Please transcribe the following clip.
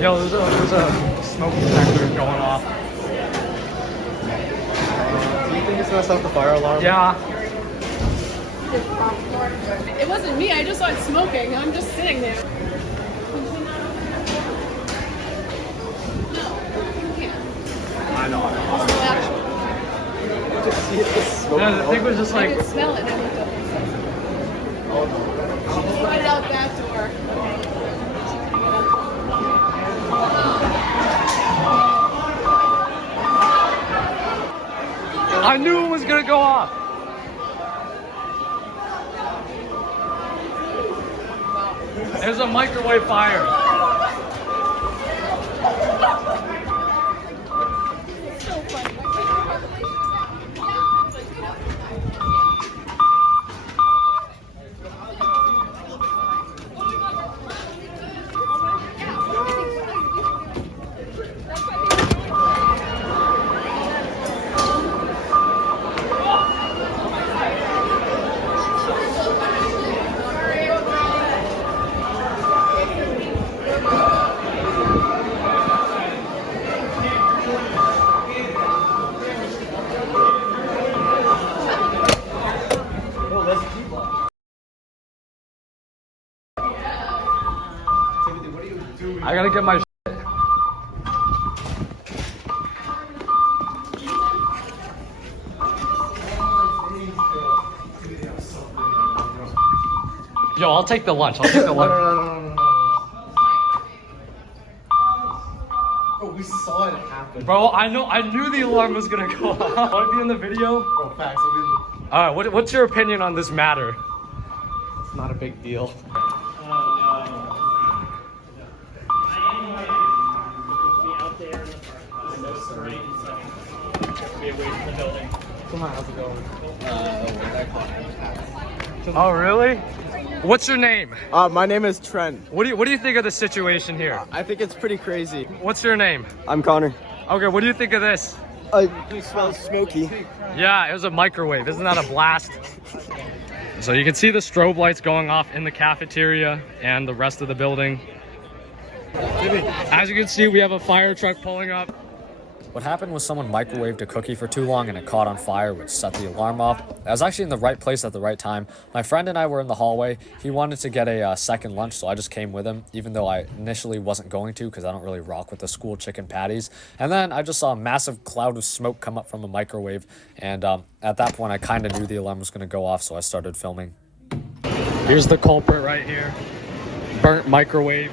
Yo, there's a smoke detector going off. Do you think it's gonna stop the fire alarm? Yeah. It wasn't me. I just saw it smoking. I'm just sitting there. No, you can't. I know. No, actually. Just see it, just smoke. Yeah, the thing was just I like, could smell it and I looked up. She's right out that door. I knew it was gonna go off. It was a microwave fire. So funny. No, that's a T-block. Timothy, what are you doing? I gotta get my Yo, I'll take the lunch. I'll take the lunch. No. Bro, we saw it happen. Bro, I knew the alarm was gonna go off. Wanna be in the video? Bro, facts. I mean, Alright, what's your opinion on this matter? it's not a big deal. Come on, how's it going? Oh, really? What's your name? My name is Trent. What do you think of the situation here? I think it's pretty crazy. What's your name? I'm Connor. Okay, what do you think of this? It smells smoky. Yeah, it was a microwave. Isn't that a blast? So you can see the strobe lights going off in the cafeteria and the rest of the building. As you can see, we have a fire truck pulling up. What happened was someone microwaved a cookie for too long and it caught on fire, which set the alarm off. I was actually in the right place at the right time. My friend and I were in the hallway. He wanted to get a second lunch, so I just came with him, even though I initially wasn't going to because I don't really rock with the school chicken patties. And then I just saw a massive cloud of smoke come up from a microwave, and at that point I kind of knew the alarm was going to go off, so I started filming. Here's the culprit right here. Burnt microwave.